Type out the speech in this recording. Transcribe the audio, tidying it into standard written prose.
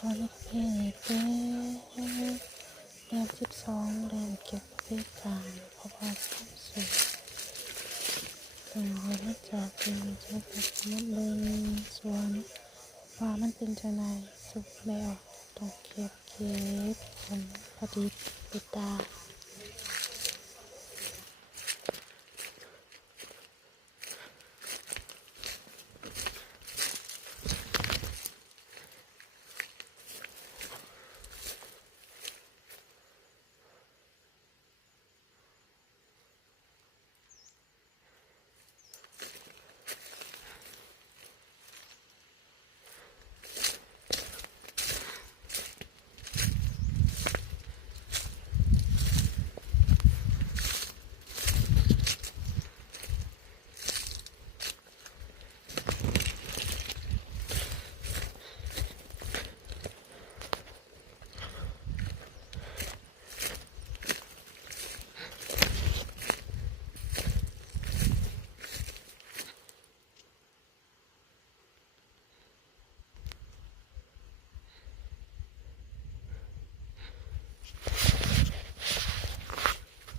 ส่วนนี้เพลงนี้เป็นเดือน12เดือนเก็บประเภทกลางเพราะว่าสูงตรงนี้ถ้าจอดเป็นจะแบบมันเบิ่งสวนว่ามันเป็นจังไดสุกแล้วต้องเก็บผลผลิต